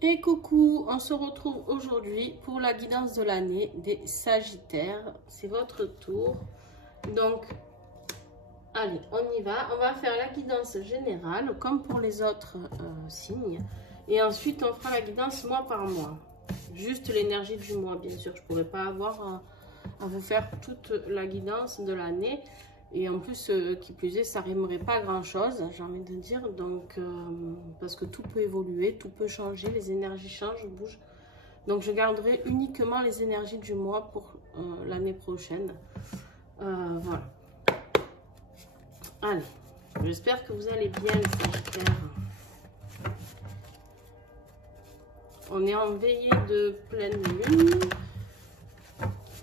Et coucou, on se retrouve aujourd'hui pour la guidance de l'année des Sagittaires. C'est votre tour. Donc, allez, on y va. On va faire la guidance générale comme pour les autres signes. Et ensuite, on fera la guidance mois par mois. Juste l'énergie du mois, bien sûr. Je ne pourrais pas avoir à vous faire toute la guidance de l'année. Et en plus, qui plus est, ça rimerait pas grand-chose, j'ai envie de dire. Donc, parce que tout peut évoluer, tout peut changer, les énergies changent, bougent. Donc, je garderai uniquement les énergies du mois pour l'année prochaine. Voilà. Allez, j'espère que vous allez bien, les Sagittaires. On est en veillée de pleine lune.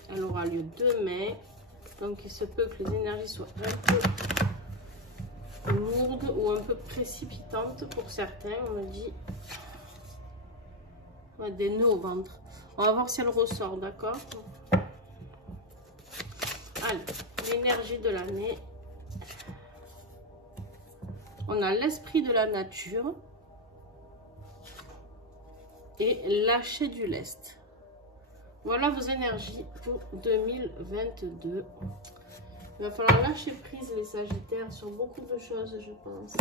Elle aura lieu demain. Donc, il se peut que les énergies soient un peu lourdes ou un peu précipitantes pour certains. On me dit des nœuds au ventre. On va voir si elle ressort, d'accord? Allez, l'énergie de l'année. On a l'esprit de la nature et lâcher du lest. Voilà vos énergies pour 2022. Il va falloir lâcher prise, les Sagittaires, sur beaucoup de choses, je pense.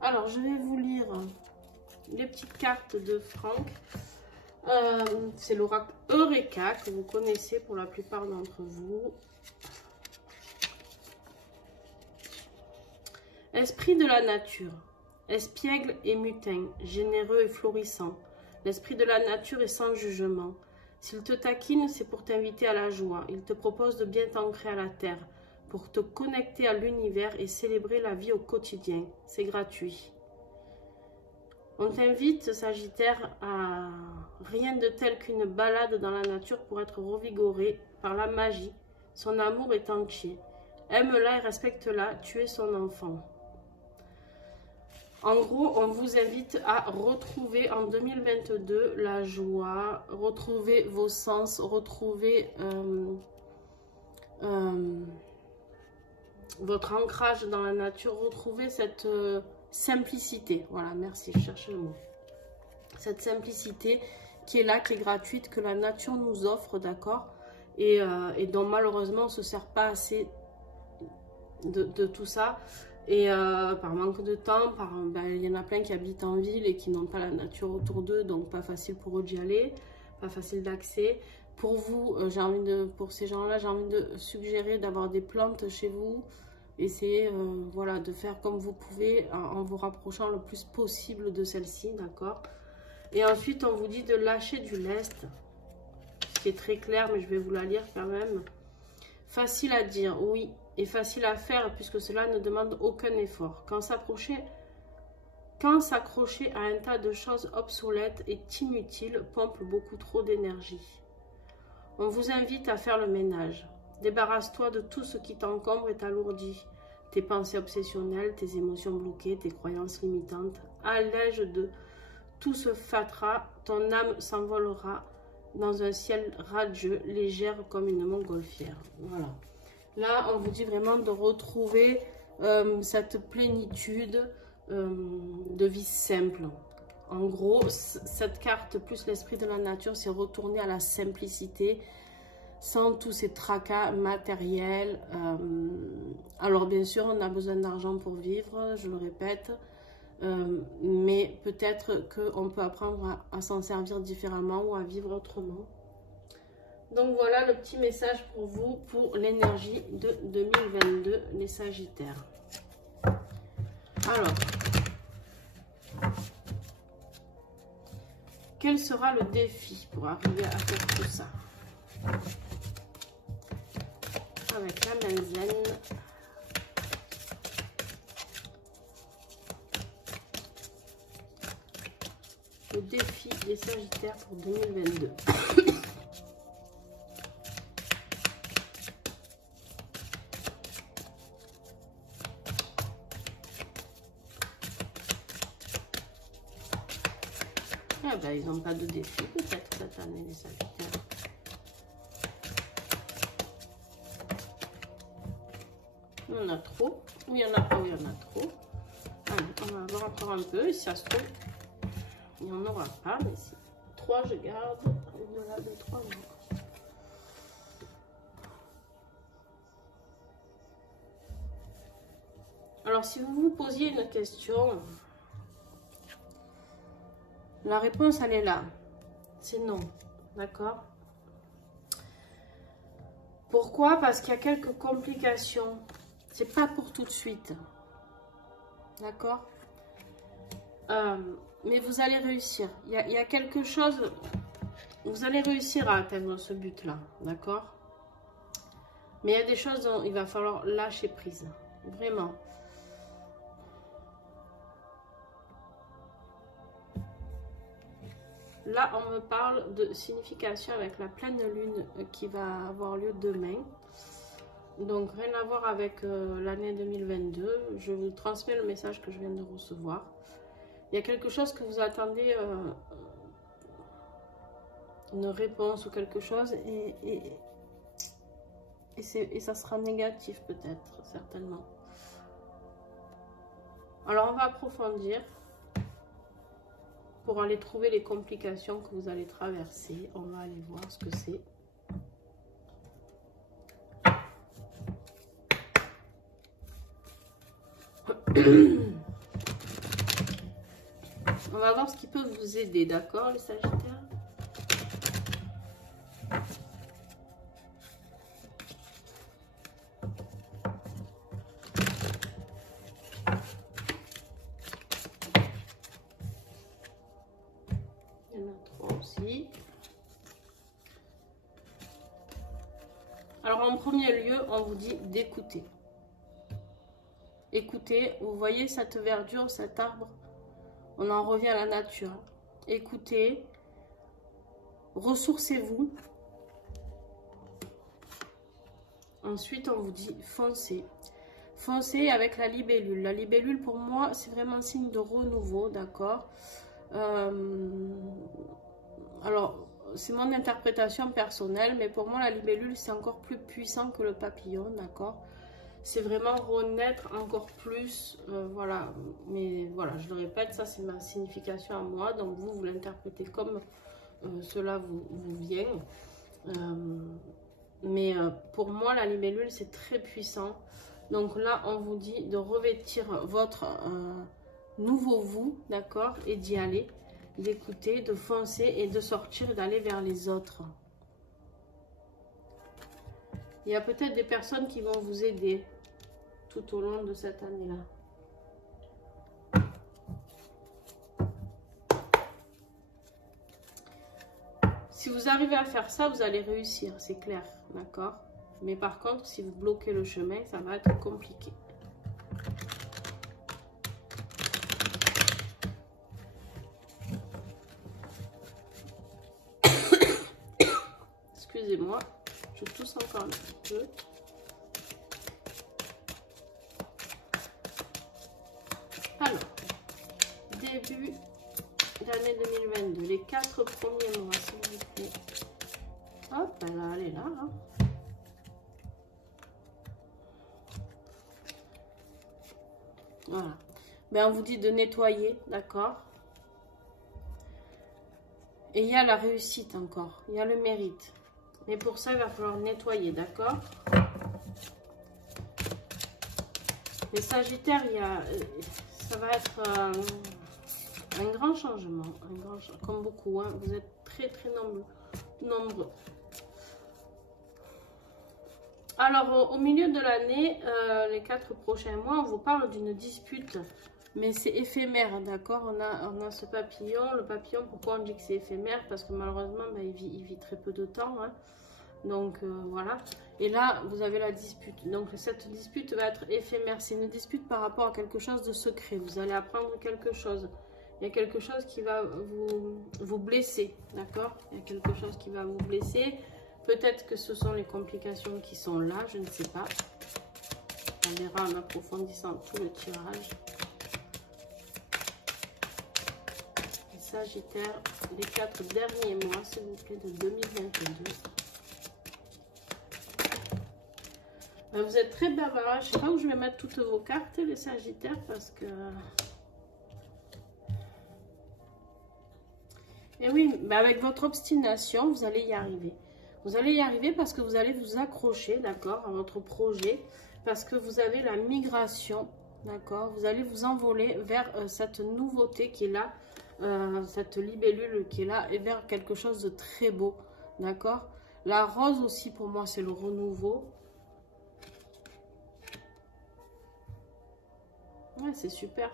Alors, je vais vous lire les petites cartes de Franck. C'est l'oracle Eureka, que vous connaissez pour la plupart d'entre vous. Esprit de la nature. Espiègle et mutin, généreux et florissant. L'esprit de la nature est sans jugement. S'il te taquine, c'est pour t'inviter à la joie. Il te propose de bien t'ancrer à la terre, pour te connecter à l'univers et célébrer la vie au quotidien. C'est gratuit. On t'invite, Sagittaire, à rien de tel qu'une balade dans la nature pour être revigoré par la magie. Son amour est entier. Aime-la et respecte-la, tu es son enfant. En gros, on vous invite à retrouver en 2022 la joie, retrouver vos sens, retrouver votre ancrage dans la nature, retrouver cette simplicité. Voilà, merci, je cherche le mot. Cette simplicité qui est là, qui est gratuite, que la nature nous offre, d'accord, et dont malheureusement on ne se sert pas assez de tout ça. Et par manque de temps, il y en a plein qui habitent en ville et qui n'ont pas la nature autour d'eux, donc pas facile pour eux d'y aller, pas facile d'accès. Pour vous, pour ces gens-là, j'ai envie de suggérer d'avoir des plantes chez vous. Essayez voilà, de faire comme vous pouvez en vous rapprochant le plus possible de celle-ci, d'accord? Et ensuite, on vous dit de lâcher du lest, ce qui est très clair, mais je vais vous la lire quand même. Facile à dire, oui. Et facile à faire puisque cela ne demande aucun effort. Quand s'accrocher à un tas de choses obsolètes est inutile, pompe beaucoup trop d'énergie. On vous invite à faire le ménage. Débarrasse-toi de tout ce qui t'encombre et t'alourdit. Tes pensées obsessionnelles, tes émotions bloquées, tes croyances limitantes. Allège de tout ce fatras, ton âme s'envolera dans un ciel radieux, légère comme une montgolfière. Voilà. Là, on vous dit vraiment de retrouver cette plénitude de vie simple. En gros, cette carte plus l'esprit de la nature, c'est retourner à la simplicité, sans tous ces tracas matériels. Alors, bien sûr, on a besoin d'argent pour vivre, je le répète, mais peut-être qu'on peut apprendre à s'en servir différemment ou à vivre autrement. Donc voilà le petit message pour vous, pour l'énergie de 2022, les Sagittaires. Alors, quel sera le défi pour arriver à faire tout ça? Avec la main zen. Le défi des Sagittaires pour 2022. Ah ben, ils n'ont pas de défi peut-être cette année, les Sagittaires. Il y en a trop, ou il y en a pas, ou il y en a trop. Allez, on va voir encore un peu, et si ça se trouve, Il n'y en aura pas, mais si. 3, je garde. Au-delà de 3, non. Alors, si vous vous posiez une question, la réponse, elle est là. C'est non. D'accord? Pourquoi? Parce qu'il y a quelques complications. C'est pas pour tout de suite. D'accord? Mais vous allez réussir. Il y a quelque chose... Vous allez réussir à atteindre ce but-là. D'accord? Mais il y a des choses dont il va falloir lâcher prise. Vraiment. Là, on me parle de signification avec la pleine lune qui va avoir lieu demain. Donc, rien à voir avec l'année 2022. Je vous transmets le message que je viens de recevoir. Il y a quelque chose que vous attendez, une réponse ou quelque chose, et ça sera négatif peut-être, certainement. Alors, on va approfondir. Pour aller trouver les complications que vous allez traverser, on va aller voir ce que c'est. On va voir ce qui peut vous aider, d'accord, les Sagittaires? Alors, en premier lieu, on vous dit d'écouter. Écoutez, vous voyez cette verdure, cet arbre? On en revient à la nature. Écoutez, ressourcez-vous. Ensuite, on vous dit foncez. Foncez avec la libellule. La libellule, pour moi, c'est vraiment un signe de renouveau, d'accord? Alors, c'est mon interprétation personnelle, mais pour moi, la libellule, c'est encore plus puissant que le papillon, d'accord? C'est vraiment renaître encore plus, voilà. Mais voilà, je le répète, ça, c'est ma signification à moi. Donc, vous l'interprétez comme cela vous vient. Mais pour moi, la libellule, c'est très puissant. Donc là, on vous dit de revêtir votre nouveau vous, d'accord? Et d'y aller. D'écouter, de foncer et de sortir et d'aller vers les autres. Il y a peut-être des personnes qui vont vous aider tout au long de cette année-là. Si vous arrivez à faire ça, vous allez réussir, c'est clair, d'accord? Mais par contre, si vous bloquez le chemin, ça va être compliqué. Excusez-moi, je tousse encore un petit peu. Alors, début d'année 2022, les 4 premiers mois, s'il vous plaît. Hop, elle est là. Hein. Voilà. Ben, on vous dit de nettoyer, d'accord? Et il y a la réussite encore, il y a le mérite. Mais pour ça, il va falloir nettoyer, d'accord? Les Sagittaires, ça va être un grand changement. Comme beaucoup, hein, vous êtes très très nombreux. Alors, au milieu de l'année, les 4 prochains mois, on vous parle d'une dispute. Mais c'est éphémère, d'accord? On a ce papillon. Le papillon, pourquoi on dit que c'est éphémère? Parce que malheureusement, ben, il vit très peu de temps. Hein. Donc, voilà. Et là, vous avez la dispute. Donc, cette dispute va être éphémère. C'est une dispute par rapport à quelque chose de secret. Vous allez apprendre quelque chose. Il y a quelque chose qui va vous blesser, d'accord? Il y a quelque chose qui va vous blesser. Peut-être que ce sont les complications qui sont là, je ne sais pas. On verra en approfondissant tout le tirage. Les Sagittaires, les 4 derniers mois, s'il vous plaît, de 2022. Vous êtes très bavard. Je ne sais pas où je vais mettre toutes vos cartes, les Sagittaires, parce que... Et oui, bah avec votre obstination, vous allez y arriver. Vous allez y arriver parce que vous allez vous accrocher, d'accord, à votre projet, parce que vous avez la migration, d'accord. Vous allez vous envoler vers cette nouveauté qui est là, cette libellule qui est là, et vers quelque chose de très beau, d'accord. La rose aussi, pour moi, c'est le renouveau. Ouais, c'est super.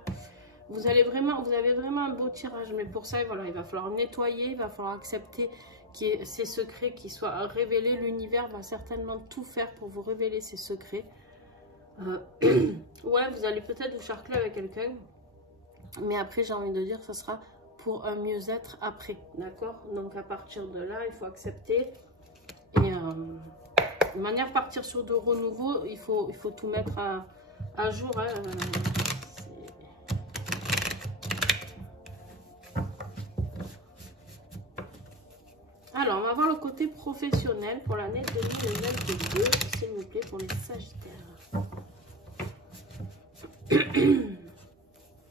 Vous avez vraiment un beau tirage, mais pour ça, voilà, il va falloir nettoyer, il va falloir accepter qu'il y ait ces secrets qui soient révélés. L'univers va certainement tout faire pour vous révéler ces secrets. Ouais, vous allez peut-être vous charcler avec quelqu'un, mais après, j'ai envie de dire, ça sera pour un mieux-être après, d'accord? Donc, à partir de là, il faut accepter. Et de manière partir sur de renouveau, il faut tout mettre à jour, hein. Alors, on va voir le côté professionnel pour l'année 2022, s'il vous plaît, pour les Sagittaires.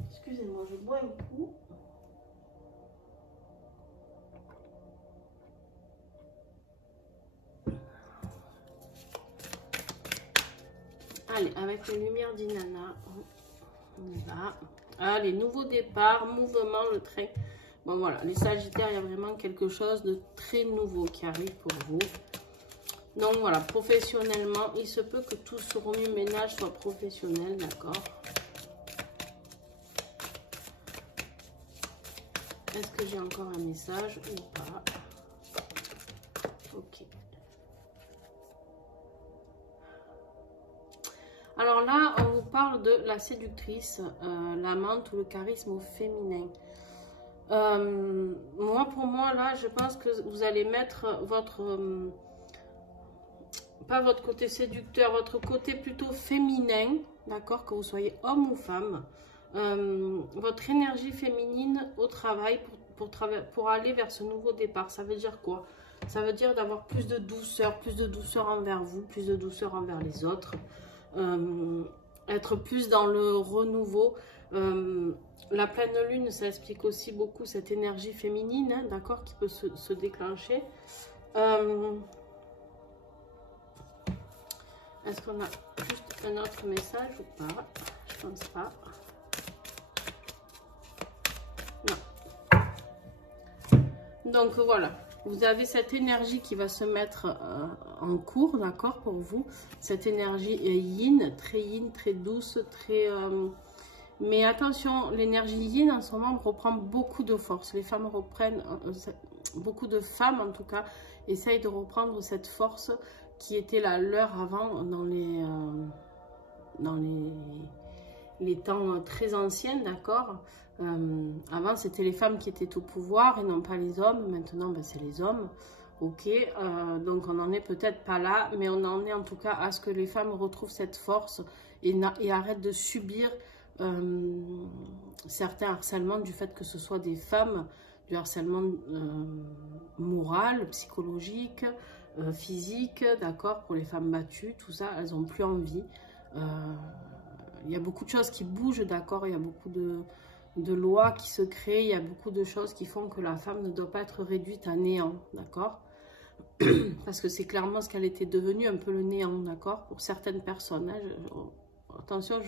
Excusez-moi, je bois un coup. Allez, avec les lumières d'Inanna, on y va. Allez, nouveau départ, mouvement, le train. Bon, voilà, les Sagittaires, il y a vraiment quelque chose de très nouveau qui arrive pour vous. Donc, voilà, professionnellement, il se peut que tout ce remue-ménage soit professionnel, d'accord? Est-ce que j'ai encore un message ou pas? Ok. Alors là, on vous parle de la séductrice, l'amante ou le charisme au féminin. Pour moi, là, je pense que vous allez mettre votre... pas votre côté séducteur, votre côté plutôt féminin, d'accord, que vous soyez homme ou femme. Votre énergie féminine au travail pour aller vers ce nouveau départ. Ça veut dire quoi? Ça veut dire d'avoir plus de douceur envers vous, plus de douceur envers les autres. Être plus dans le renouveau. La pleine lune, ça explique aussi beaucoup cette énergie féminine, hein, d'accord, qui peut se déclencher. Est-ce qu'on a juste un autre message ou pas? Je pense pas. Non. Donc voilà, vous avez cette énergie qui va se mettre en cours, d'accord, pour vous. Cette énergie yin, très douce, très... mais attention, l'énergie yin en ce moment reprend beaucoup de force. Les femmes reprennent, beaucoup de femmes en tout cas, essayent de reprendre cette force qui était la leur avant dans les temps très anciens, d'accord. Avant, c'était les femmes qui étaient au pouvoir et non pas les hommes. Maintenant, ben, c'est les hommes. Ok, donc on n'en est peut-être pas là, mais on en est en tout cas à ce que les femmes retrouvent cette force et arrêtent de subir certains harcèlements du fait que ce soit des femmes, du harcèlement moral, psychologique, physique, d'accord, pour les femmes battues, tout ça, elles n'ont plus envie. Il y a beaucoup de choses qui bougent, d'accord, il y a beaucoup de lois qui se créent, il y a beaucoup de choses qui font que la femme ne doit pas être réduite à néant, d'accord. Parce que c'est clairement ce qu'elle était devenue, un peu le néant, d'accord, pour certaines personnes. Hein. Attention,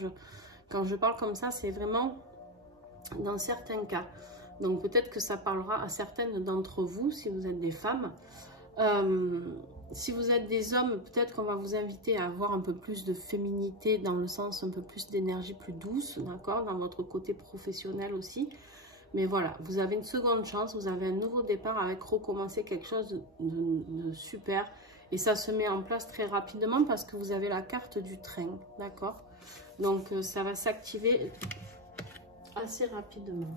quand je parle comme ça, c'est vraiment dans certains cas. Donc peut-être que ça parlera à certaines d'entre vous, si vous êtes des femmes. Si vous êtes des hommes, peut-être qu'on va vous inviter à avoir un peu plus de féminité, dans le sens un peu plus d'énergie plus douce, d'accord, dans votre côté professionnel aussi. Mais voilà, vous avez une seconde chance, vous avez un nouveau départ avec recommencer quelque chose de super. Et ça se met en place très rapidement parce que vous avez la carte du train, d'accord. Donc ça va s'activer assez rapidement.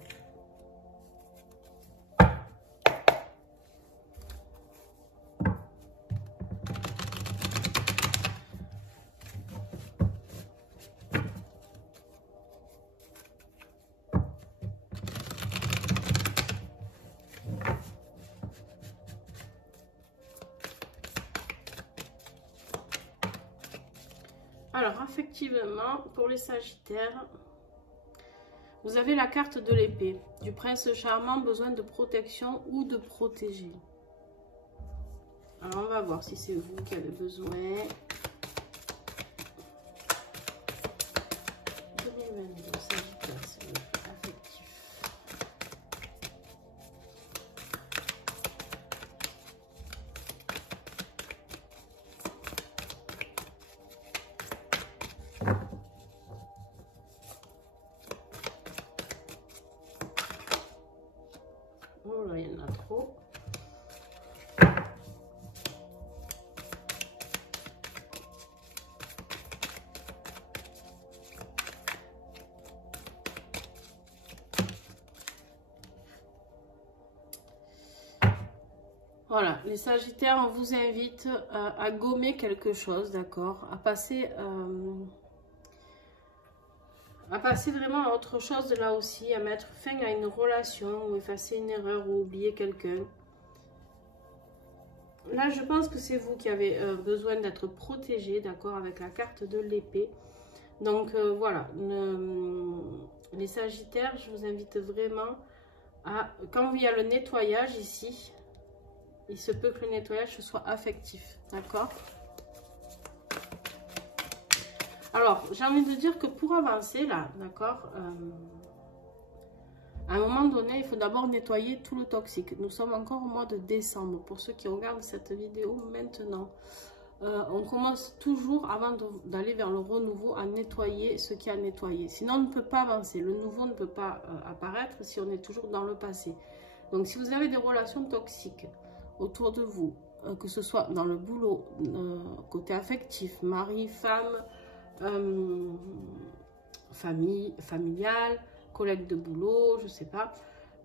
Alors, effectivement, pour les Sagittaires, Vous avez la carte de l'épée, du prince charmant, besoin de protection ou de protéger. Alors, on va voir si c'est vous qui avez besoin. 2022, Sagittaire, c'est affectif. Oh là, il y en a trop. Voilà, les Sagittaires, on vous invite à gommer quelque chose, d'accord, à passer vraiment à autre chose là aussi, à mettre fin à une relation ou effacer une erreur ou oublier quelqu'un. Là, je pense que c'est vous qui avez besoin d'être protégé, d'accord, avec la carte de l'épée. Donc voilà, les Sagittaires, je vous invite vraiment à, quand il y a le nettoyage ici, il se peut que le nettoyage soit affectif, d'accord? Alors, j'ai envie de dire que pour avancer là, d'accord, à un moment donné, il faut d'abord nettoyer tout le toxique. Nous sommes encore au mois de décembre. Pour ceux qui regardent cette vidéo maintenant, on commence toujours, avant d'aller vers le renouveau, à nettoyer ce qui a nettoyé. Sinon, on ne peut pas avancer. Le nouveau ne peut pas apparaître si on est toujours dans le passé. Donc, si vous avez des relations toxiques autour de vous, que ce soit dans le boulot, côté affectif, mari, femme, famille, familiale, collègues de boulot, je sais pas.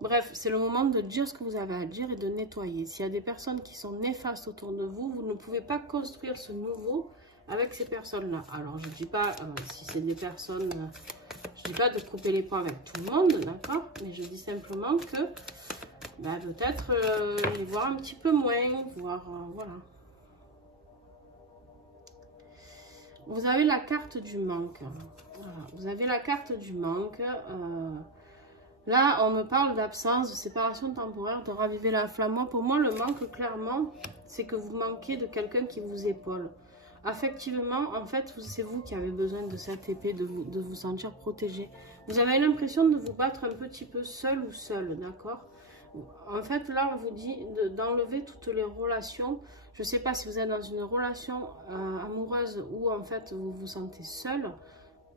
Bref, c'est le moment de dire ce que vous avez à dire et de nettoyer. S'il y a des personnes qui sont néfastes autour de vous, vous ne pouvez pas construire ce nouveau avec ces personnes-là. Alors, je dis pas, si c'est des personnes, je dis pas de couper les ponts avec tout le monde, d'accord? Mais je dis simplement que peut-être les voir un petit peu moins, voir, voilà. Vous avez la carte du manque. Voilà. Vous avez la carte du manque. Là, on me parle d'absence, de séparation temporaire, de raviver la flamme. Moi, pour moi, le manque, clairement, c'est que vous manquez de quelqu'un qui vous épaule. Affectivement, en fait, c'est vous qui avez besoin de cette épée, de vous sentir protégé. Vous avez l'impression de vous battre un petit peu seul ou seul, d'accord? En fait, là, on vous dit d'enlever toutes les relations. Je ne sais pas si vous êtes dans une relation amoureuse où, en fait, vous vous sentez seul.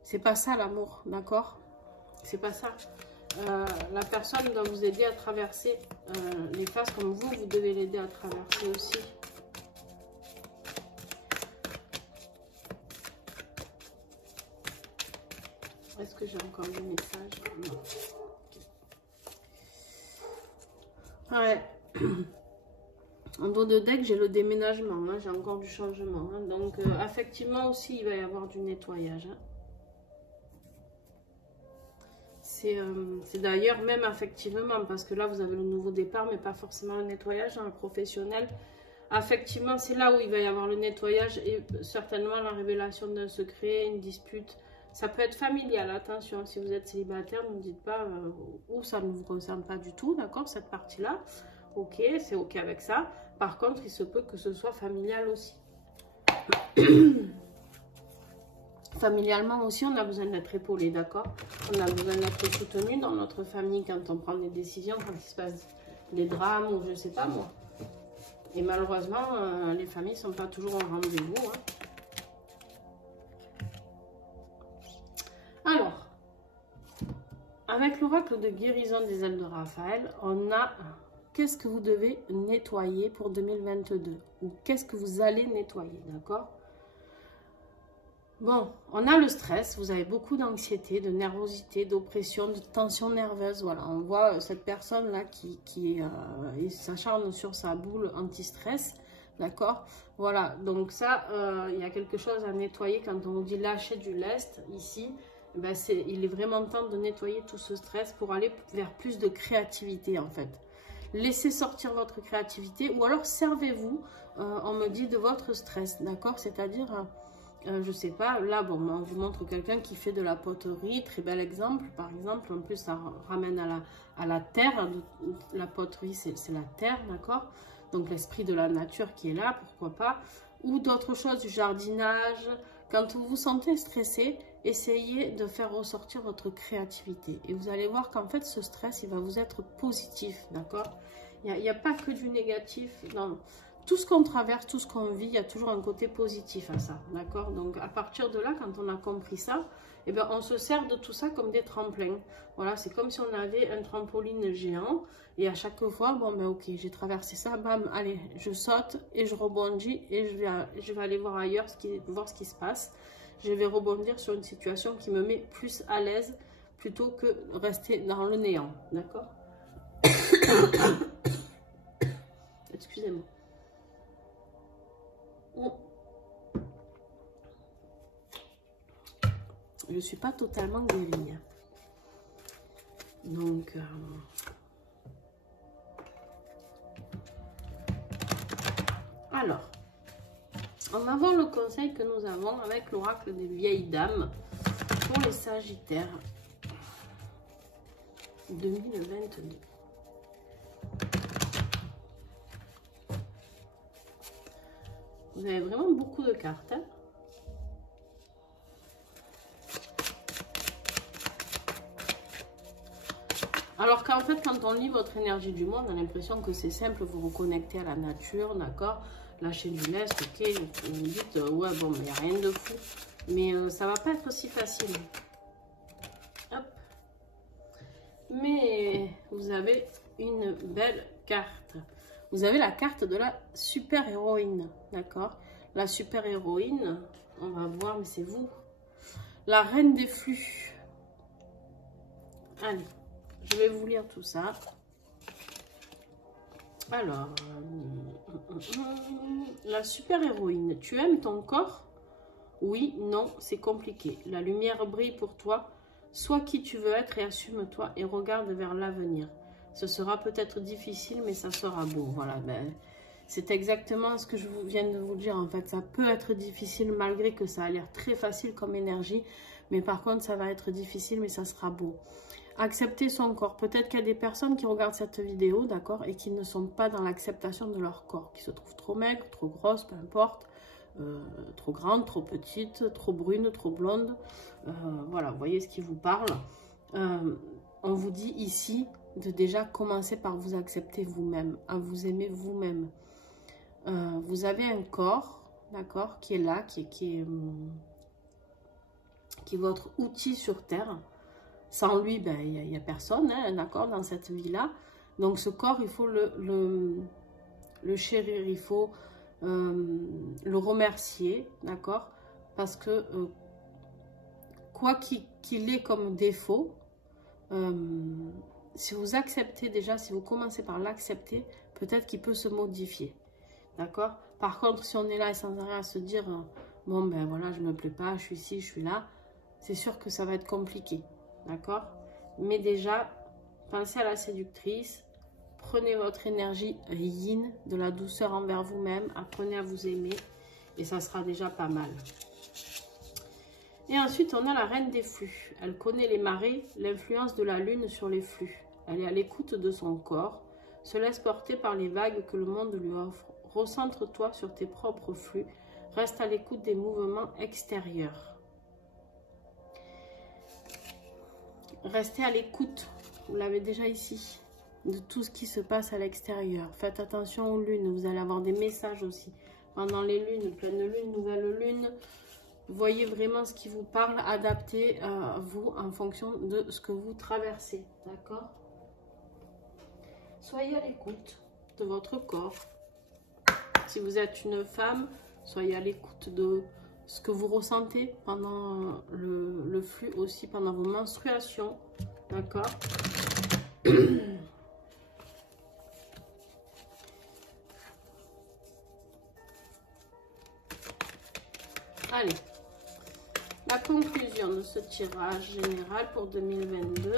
C'est pas ça, l'amour, d'accord? C'est pas ça. La personne doit vous aider à traverser les phases comme vous devez l'aider à traverser aussi. Est-ce que j'ai encore des messages? Non. Ouais. En dos de deck, j'ai le déménagement. Hein, j'ai encore du changement. Hein, donc, effectivement aussi, il va y avoir du nettoyage. Hein. C'est d'ailleurs même affectivement, parce que là, vous avez le nouveau départ, mais pas forcément le nettoyage dans le professionnel. Affectivement, c'est là où il va y avoir le nettoyage et certainement la révélation d'un secret, une dispute. Ça peut être familial, attention, si vous êtes célibataire, ne me dites pas où ça ne vous concerne pas du tout, d'accord, cette partie-là. Ok, c'est ok avec ça. Par contre, il se peut que ce soit familial aussi. Familialement aussi, on a besoin d'être épaulé, d'accord? On a besoin d'être soutenu dans notre famille quand on prend des décisions, quand il se passe des drames ou je sais pas moi. Et malheureusement, les familles ne sont pas toujours au rendez-vous. Hein. Alors, avec l'oracle de guérison des ailes de Raphaël, on a qu'est-ce que vous devez nettoyer pour 2022 ou qu'est-ce que vous allez nettoyer, d'accord? Bon, on a le stress, vous avez beaucoup d'anxiété, de nervosité, d'oppression, de tension nerveuse. Voilà, on voit cette personne-là qui s'acharne sur sa boule anti-stress, d'accord? Voilà, donc ça, il y a quelque chose à nettoyer quand on vous dit lâcher du lest, ici. Ben il est vraiment temps de nettoyer tout ce stress pour aller vers plus de créativité, en fait. Laissez sortir votre créativité ou alors servez-vous, on me dit, de votre stress, d'accord? C'est-à-dire... je sais pas, là, bon, on vous montre quelqu'un qui fait de la poterie, très bel exemple, par exemple. En plus, ça ramène à la terre. La poterie, c'est la terre, d'accord? Donc, l'esprit de la nature qui est là, pourquoi pas. Ou d'autres choses, du jardinage. Quand vous vous sentez stressé, essayez de faire ressortir votre créativité. Et vous allez voir qu'en fait, ce stress, il va vous être positif, d'accord? Il n'y a pas que du négatif, non. Tout ce qu'on traverse, tout ce qu'on vit, il y a toujours un côté positif à ça, d'accord? Donc, à partir de là, quand on a compris ça, eh bien, on se sert de tout ça comme des tremplins. Voilà, c'est comme si on avait un trampoline géant. Et à chaque fois, bon, ben ok, j'ai traversé ça, bam, allez, je saute et je rebondis et je vais aller voir ailleurs, voir ce qui se passe. Je vais rebondir sur une situation qui me met plus à l'aise plutôt que rester dans le néant, d'accord? Excusez-moi. Je ne suis pas totalement guérie. Donc, alors, en avant le conseil que nous avons avec l'oracle des vieilles dames pour les Sagittaires 2022. Vous avez vraiment beaucoup de cartes, hein? Alors qu'en fait, quand on lit votre énergie du monde, on a l'impression que c'est simple, vous reconnectez à la nature, d'accord? Lâchez du lest, ok? Vous dites, ouais, bon, mais il n'y a rien de fou. Mais ça va pas être aussi facile. Hop. Mais vous avez une belle carte. Vous avez la carte de la super-héroïne, d'accord? La super-héroïne, on va voir, mais c'est vous. La reine des flux. Allez. Je vais vous lire tout ça. Alors, la super-héroïne. Tu aimes ton corps? Oui, non, c'est compliqué. La lumière brille pour toi. Sois qui tu veux être et assume-toi et regarde vers l'avenir. Ce sera peut-être difficile, mais ça sera beau. Voilà, ben, c'est exactement ce que je viens de vous dire. En fait, ça peut être difficile malgré que ça a l'air très facile comme énergie. Mais par contre, ça va être difficile, mais ça sera beau. Accepter son corps. Peut-être qu'il y a des personnes qui regardent cette vidéo, d'accord, et qui ne sont pas dans l'acceptation de leur corps, qui se trouvent trop maigres, trop grosses, peu importe, trop grandes, trop petites, trop brunes, trop blondes. Voilà, vous voyez ce qui vous parle. On vous dit ici de déjà commencer par vous accepter vous-même, à vous aimer vous-même. Vous avez un corps, d'accord, qui est là, qui est votre outil sur Terre. Sans lui, ben, il n'y a personne, hein, d'accord, dans cette vie-là. Donc, ce corps, il faut le chérir, il faut le remercier, d'accord? Parce que, quoi qu'il ait comme défaut, si vous acceptez déjà, si vous commencez par l'accepter, peut-être qu'il peut se modifier, d'accord? Par contre, si on est là et sans arrêt à se dire, bon, ben voilà, je me plais pas, je suis ici, je suis là, c'est sûr que ça va être compliqué. D'accord? Mais déjà, pensez à la séductrice. Prenez votre énergie yin, de la douceur envers vous-même. Apprenez à vous aimer. Et ça sera déjà pas mal. Et ensuite, on a la reine des flux. Elle connaît les marées, l'influence de la lune sur les flux. Elle est à l'écoute de son corps. Se laisse porter par les vagues que le monde lui offre. Recentre-toi sur tes propres flux. Reste à l'écoute des mouvements extérieurs. Restez à l'écoute, vous l'avez déjà ici, de tout ce qui se passe à l'extérieur. Faites attention aux lunes, vous allez avoir des messages aussi. Pendant les lunes, pleine lune, nouvelle lune, voyez vraiment ce qui vous parle, adaptez vous en fonction de ce que vous traversez, d'accord? Soyez à l'écoute de votre corps. Si vous êtes une femme, soyez à l'écoute de ce que vous ressentez pendant le flux aussi, pendant vos menstruations, d'accord? Allez, la conclusion de ce tirage général pour 2022.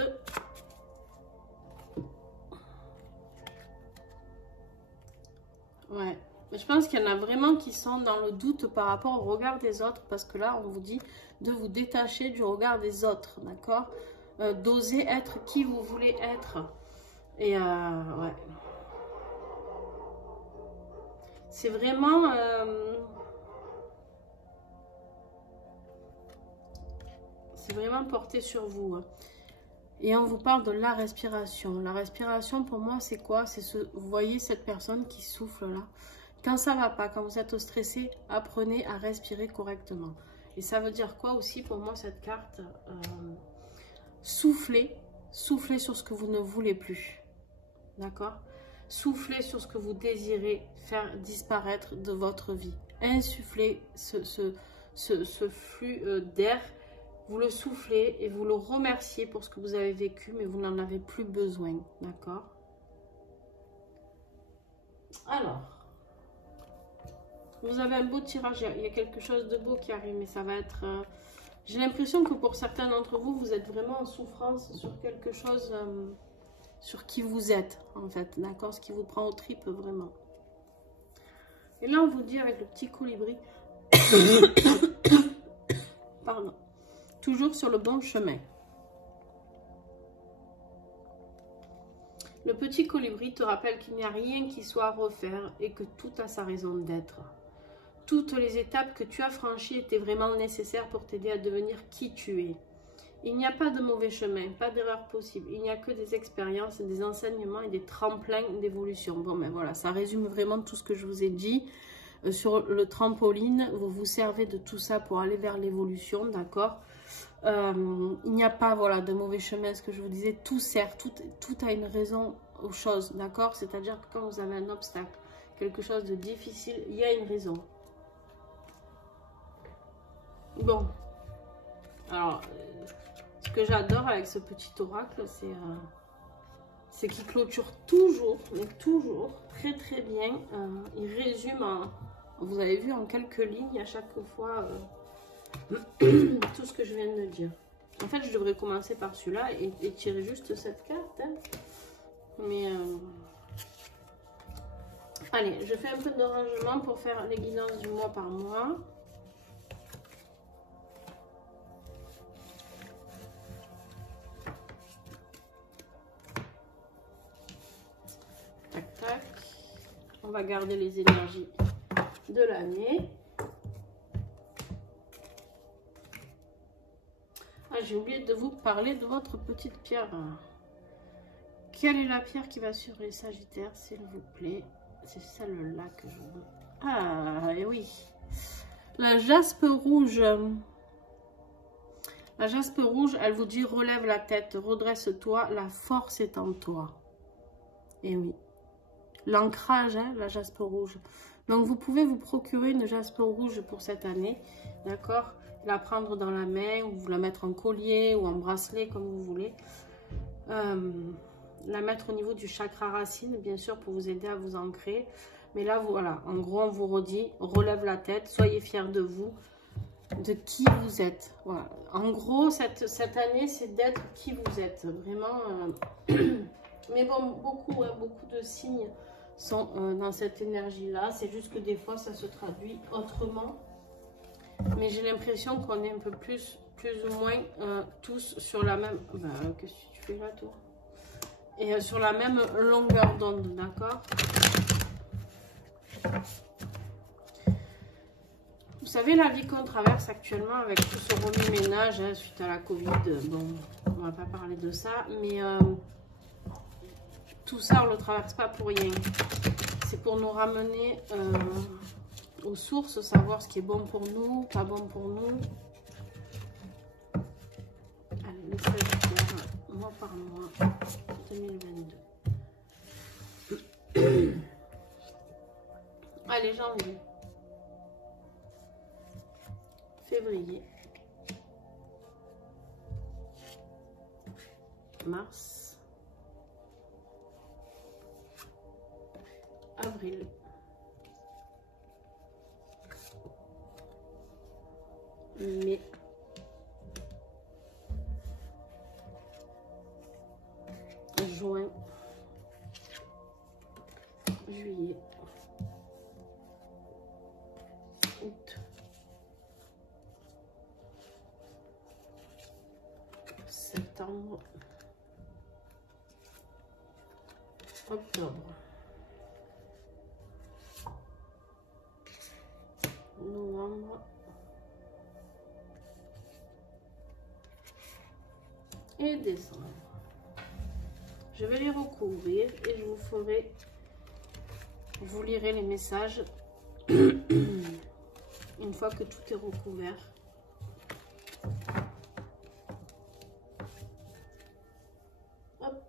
Ouais, Je pense qu'il y en a vraiment qui sont dans le doute par rapport au regard des autres, parce que là, on vous dit de vous détacher du regard des autres, d'accord? D'oser être qui vous voulez être. Et ouais. C'est vraiment... c'est vraiment porté sur vous. Hein. Et on vous parle de la respiration. La respiration, pour moi, c'est quoi? C'est ce... Vous voyez cette personne qui souffle là? Quand ça va pas, quand vous êtes stressé, apprenez à respirer correctement. Et ça veut dire quoi aussi pour moi cette carte? Soufflez. Soufflez sur ce que vous ne voulez plus. D'accord? Soufflez sur ce que vous désirez faire disparaître de votre vie. Insufflez ce flux d'air. Vous le soufflez et vous le remerciez pour ce que vous avez vécu, mais vous n'en avez plus besoin. D'accord? Alors, vous avez un beau tirage. Il y a quelque chose de beau qui arrive, mais ça va être... j'ai l'impression que pour certains d'entre vous, vous êtes vraiment en souffrance sur quelque chose... sur qui vous êtes, en fait. D'accord? Ce qui vous prend aux tripes, vraiment. Et là, on vous dit avec le petit colibri... Pardon. Toujours sur le bon chemin. Le petit colibri te rappelle qu'il n'y a rien qui soit à refaire et que tout a sa raison d'être. Toutes les étapes que tu as franchies étaient vraiment nécessaires pour t'aider à devenir qui tu es. Il n'y a pas de mauvais chemin, pas d'erreur possible. Il n'y a que des expériences, des enseignements et des tremplins d'évolution. Bon, ben voilà, ça résume vraiment tout ce que je vous ai dit. Sur le trampoline, vous vous servez de tout ça pour aller vers l'évolution, d'accord? Il n'y a pas, voilà, de mauvais chemin, ce que je vous disais. Tout sert, tout a une raison aux choses, d'accord? C'est-à-dire que quand vous avez un obstacle, quelque chose de difficile, il y a une raison. Bon. Alors... ce que j'adore avec ce petit oracle, c'est qu'il clôture toujours, mais toujours, très très bien. Il résume, vous avez vu, en quelques lignes à chaque fois tout ce que je viens de dire. En fait, je devrais commencer par celui-là et tirer juste cette carte. Hein. Mais allez, je fais un peu de rangement pour faire les guidances du mois par mois. Tac, tac. On va garder les énergies de l'année. Ah, j'ai oublié de vous parler de votre petite pierre. Quelle est la pierre qui va sur les Sagittaires, s'il vous plaît? C'est celle-là que je veux. Ah, et oui. La jaspe rouge. La jaspe rouge, elle vous dit relève la tête, redresse-toi, la force est en toi. Et oui. L'ancrage, hein, la jaspe rouge. Donc, vous pouvez vous procurer une jaspe rouge pour cette année, d'accord? La prendre dans la main, ou vous la mettre en collier ou en bracelet, comme vous voulez. La mettre au niveau du chakra racine, bien sûr, pour vous aider à vous ancrer. Mais là, voilà, en gros, on vous redit, relève la tête, soyez fiers de vous, de qui vous êtes. Voilà. En gros, cette année, c'est d'être qui vous êtes. Vraiment. Mais bon, beaucoup, hein, beaucoup de signes sont dans cette énergie-là. C'est juste que des fois, ça se traduit autrement. Mais j'ai l'impression qu'on est un peu plus ou moins tous sur la même... qu'est-ce que tu fais là, toi? Et sur la même longueur d'onde, d'accord? Vous savez, la vie qu'on traverse actuellement avec tout ce remue-ménage hein, suite à la Covid, bon, on va pas parler de ça, mais tout ça, on ne le traverse pas pour rien. C'est pour nous ramener aux sources, savoir ce qui est bon pour nous, pas bon pour nous. Allez, le Sagittaire, mois par mois, 2022. Allez, janvier. Février. Mars. Avril. Mai. Juin. Juillet. septembre, octobre, novembre et décembre. Je vais les recouvrir et je vous ferai, vous lirez les messages une fois que tout est recouvert. Hop.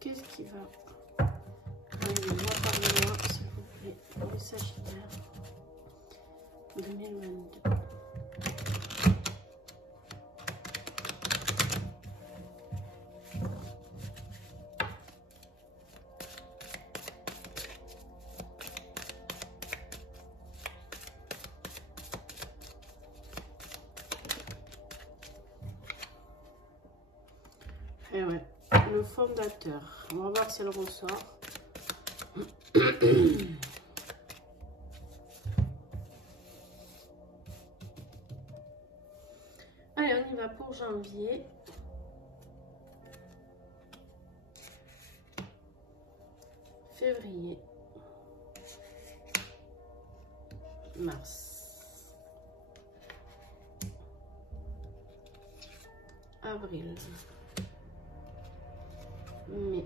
Qu'est-ce qui va arriver moi par moi, s'il vous plaît, pour les Sagittaires 2022. Et ouais, le fondateur. On va voir si elle ressort. Allez, on y va pour janvier. Février. Mars. Avril. Mai.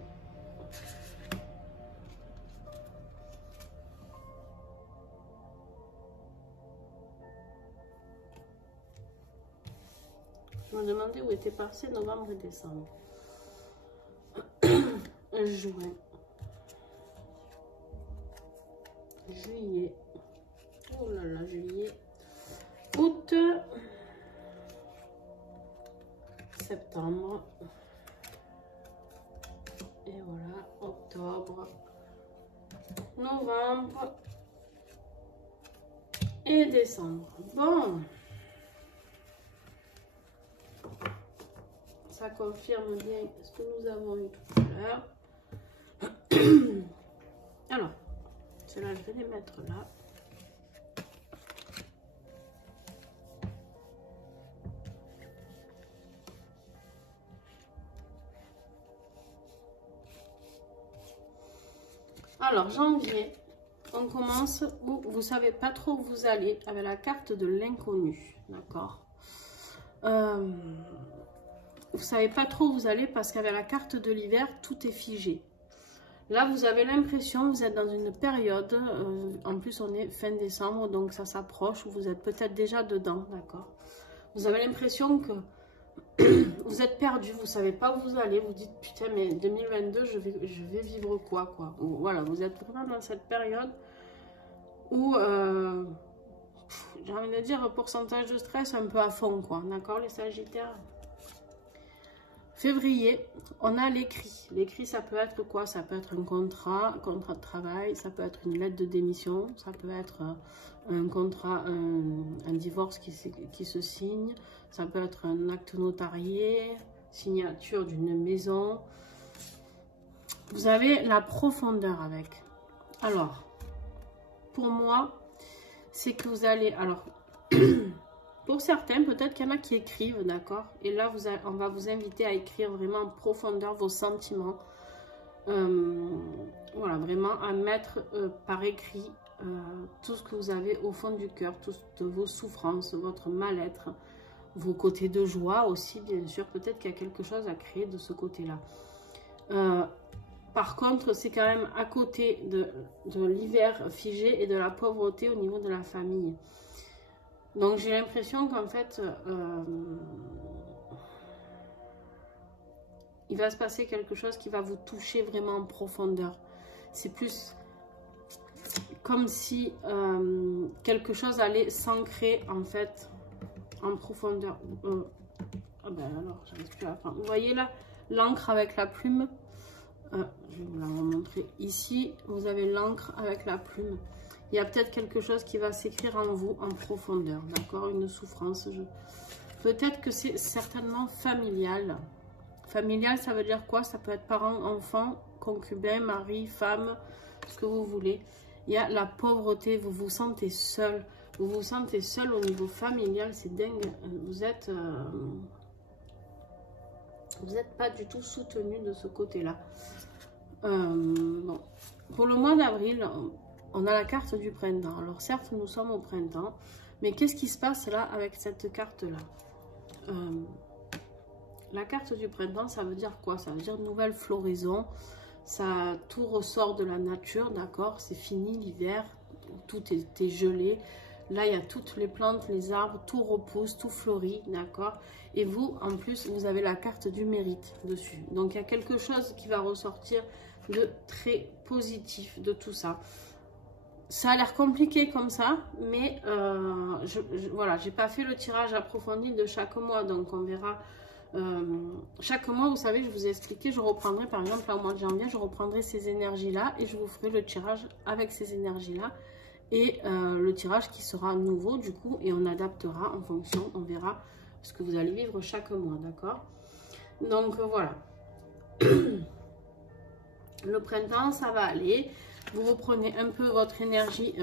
Je me demandais où était passé novembre et décembre. Juin. Juillet. Oh là là, juillet. Août. Septembre. Et voilà, octobre. Novembre. Et décembre. Bon. Ça confirme bien ce que nous avons eu tout à l'heure. Alors, ceux-là, je vais les mettre là. Alors, janvier, on commence où vous ne savez pas trop où vous allez avec la carte de l'inconnu, d'accord? Vous ne savez pas trop où vous allez parce qu'avec la carte de l'hiver, tout est figé. Là, vous avez l'impression que vous êtes dans une période, en plus on est fin décembre, donc ça s'approche, vous êtes peut-être déjà dedans, d'accord? Vous avez l'impression que vous êtes perdu, vous ne savez pas où vous allez, vous dites putain mais 2022 je vais vivre quoi. Voilà, vous êtes vraiment dans cette période où j'ai envie de dire pourcentage de stress un peu à fond quoi, d'accord les Sagittaires. Février, on a l'écrit. L'écrit, ça peut être quoi? Ça peut être un contrat de travail, ça peut être une lettre de démission, ça peut être un contrat, un divorce qui se signe, ça peut être un acte notarié, signature d'une maison. Vous avez la profondeur avec. Alors, pour moi, c'est que vous allez... Alors, pour certains, peut-être qu'il y en a qui écrivent, d'accord? Et là, on va vous inviter à écrire vraiment en profondeur vos sentiments. Voilà, vraiment à mettre par écrit tout ce que vous avez au fond du cœur, toutes vos souffrances, votre mal-être, vos côtés de joie aussi, bien sûr. Peut-être qu'il y a quelque chose à créer de ce côté-là. Par contre, c'est quand même à côté de l'hiver figé et de la pauvreté au niveau de la famille. Donc, j'ai l'impression qu'en fait, il va se passer quelque chose qui va vous toucher vraiment en profondeur. C'est plus comme si quelque chose allait s'ancrer en fait en profondeur. Ah ben alors, j'arrive plus à prendre. Vous voyez là, l'encre avec la plume. Je vais vous la remontrer. Ici, vous avez l'encre avec la plume. Il y a peut-être quelque chose qui va s'écrire en vous en profondeur, d'accord? Une souffrance. Peut-être que c'est certainement familial. Familial, ça veut dire quoi? Ça peut être parents, enfants, concubins, mari, femme, ce que vous voulez. Il y a la pauvreté, vous vous sentez seul. Vous vous sentez seul au niveau familial, c'est dingue. Vous êtes pas du tout soutenu de ce côté-là. Bon. Pour le mois d'avril, on a la carte du printemps. Alors certes, nous sommes au printemps, mais qu'est-ce qui se passe là avec cette carte-là? La carte du printemps, ça veut dire quoi? Ça veut dire nouvelle floraison. Ça, tout ressort de la nature, d'accord? C'est fini l'hiver, tout est gelé. Là, il y a toutes les plantes, les arbres, tout repousse, tout fleurit, d'accord? Et vous, en plus, vous avez la carte du mérite dessus. Donc, il y a quelque chose qui va ressortir de très positif de tout ça. Ça a l'air compliqué comme ça, mais voilà, j'ai pas fait le tirage approfondi de chaque mois, donc on verra. Chaque mois, vous savez, je vous ai expliqué, je reprendrai par exemple là, au mois de janvier, je reprendrai ces énergies-là et je vous ferai le tirage avec ces énergies-là et le tirage qui sera nouveau du coup et on adaptera en fonction, on verra ce que vous allez vivre chaque mois, d'accord? Donc voilà. Le printemps, ça va aller. Vous reprenez un peu votre énergie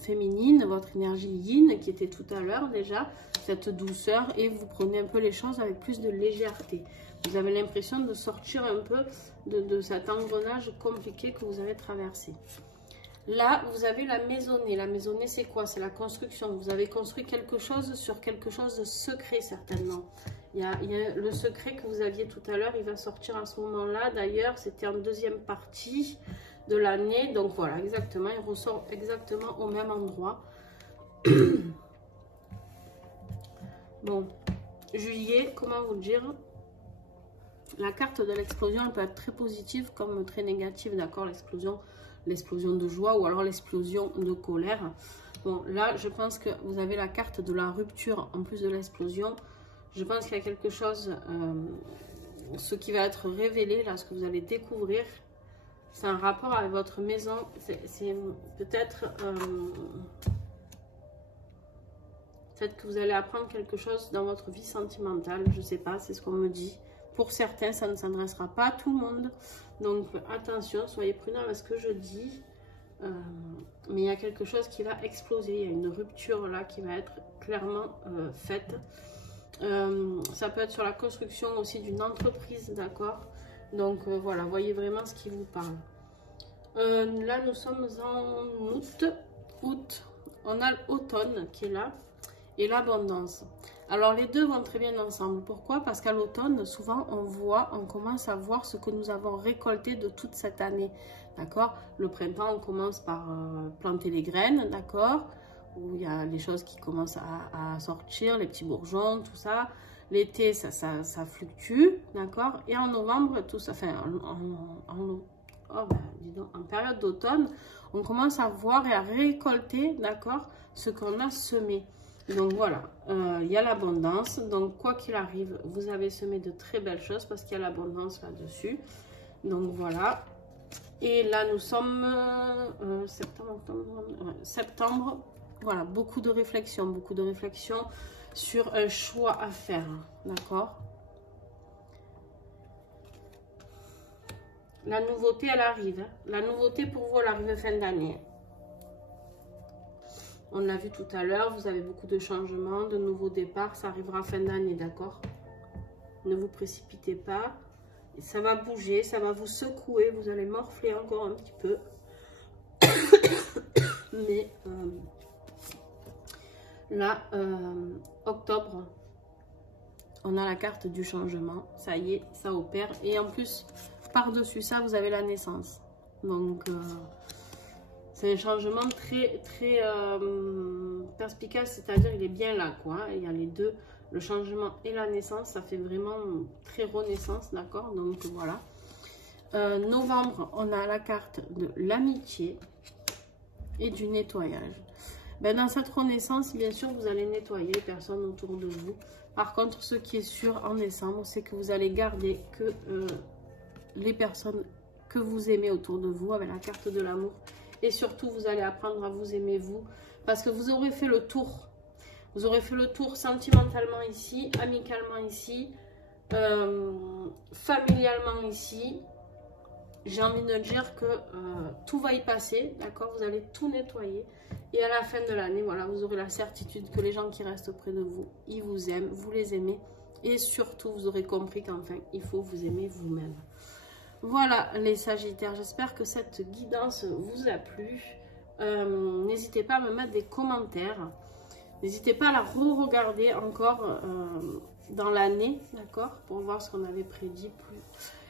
féminine, votre énergie yin qui était tout à l'heure déjà, cette douceur, et vous prenez un peu les choses avec plus de légèreté. Vous avez l'impression de sortir un peu de cet engrenage compliqué que vous avez traversé. Là, vous avez la maisonnée. La maisonnée, c'est quoi? C'est la construction. Vous avez construit quelque chose sur quelque chose de secret, certainement. Il y a le secret que vous aviez tout à l'heure, il va sortir à ce moment-là. D'ailleurs, c'était en deuxième partie de l'année. Donc voilà, exactement. Il ressort exactement au même endroit. Bon, juillet, comment vous dire? La carte de l'explosion, elle peut être très positive comme très négative, d'accord? L'explosion de joie ou alors l'explosion de colère. Bon, là, je pense que vous avez la carte de la rupture en plus de l'explosion. Je pense qu'il y a quelque chose, ce qui va être révélé, là, ce que vous allez découvrir, c'est un rapport avec votre maison. C'est peut-être que vous allez apprendre quelque chose dans votre vie sentimentale. Je ne sais pas, c'est ce qu'on me dit. Pour certains, ça ne s'adressera pas à tout le monde. Donc, attention, soyez prudents avec ce que je dis. Mais il y a quelque chose qui va exploser. Il y a une rupture là qui va être clairement faite. Ça peut être sur la construction aussi d'une entreprise, d'accord? Donc, voilà, voyez vraiment ce qui vous parle. Là, nous sommes en août. On a l'automne qui est là et l'abondance. Alors, les deux vont très bien ensemble. Pourquoi? Parce qu'à l'automne, souvent, on commence à voir ce que nous avons récolté de toute cette année. D'accord? Le printemps, on commence par planter les graines, d'accord? Où il y a les choses qui commencent à sortir, les petits bourgeons, tout ça. L'été, ça fluctue, d'accord? Et en novembre, tout ça, enfin, en période d'automne, on commence à voir et à récolter, d'accord, ce qu'on a semé. Donc voilà, il y a l'abondance. Donc quoi qu'il arrive, vous avez semé de très belles choses parce qu'il y a l'abondance là-dessus. Donc voilà. Et là, nous sommes septembre. Voilà, beaucoup de réflexion sur un choix à faire, d'accord? La nouveauté, elle arrive. Hein. La nouveauté pour vous, elle arrive fin d'année. On l'a vu tout à l'heure, vous avez beaucoup de changements, de nouveaux départs. Ça arrivera fin d'année, d'accord? Ne vous précipitez pas. Ça va bouger, ça va vous secouer. Vous allez morfler encore un petit peu. Mais là, octobre, on a la carte du changement. Ça y est, ça opère. Et en plus, par-dessus ça, vous avez la naissance. Donc, c'est un changement très perspicace, c'est-à-dire il est bien là, quoi. Il y a les deux, le changement et la naissance, ça fait vraiment très renaissance, d'accord? Donc, voilà. Novembre, on a la carte de l'amitié et du nettoyage. Ben, dans cette renaissance, bien sûr, vous allez nettoyer les personnes autour de vous. Par contre, ce qui est sûr en décembre, c'est que vous allez garder que les personnes que vous aimez autour de vous avec la carte de l'amour. Et surtout, vous allez apprendre à vous aimer vous. Parce que vous aurez fait le tour. Vous aurez fait le tour sentimentalement ici, amicalement ici. Familialement ici, j'ai envie de dire que tout va y passer, d'accord? Vous allez tout nettoyer. Et à la fin de l'année, voilà, vous aurez la certitude que les gens qui restent auprès de vous, ils vous aiment, vous les aimez. Et surtout, vous aurez compris qu'enfin, il faut vous aimer vous-même. Voilà les Sagittaires, j'espère que cette guidance vous a plu. N'hésitez pas à me mettre des commentaires. N'hésitez pas à la re-regarder encore dans l'année, d'accord? Pour voir ce qu'on avait prédit.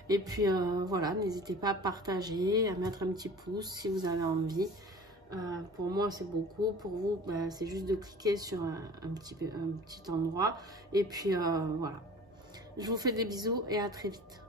Et puis voilà, n'hésitez pas à partager, à mettre un petit pouce si vous avez envie. Pour moi, c'est beaucoup. Pour vous, ben, c'est juste de cliquer sur un petit endroit. Et puis voilà. Je vous fais des bisous et à très vite.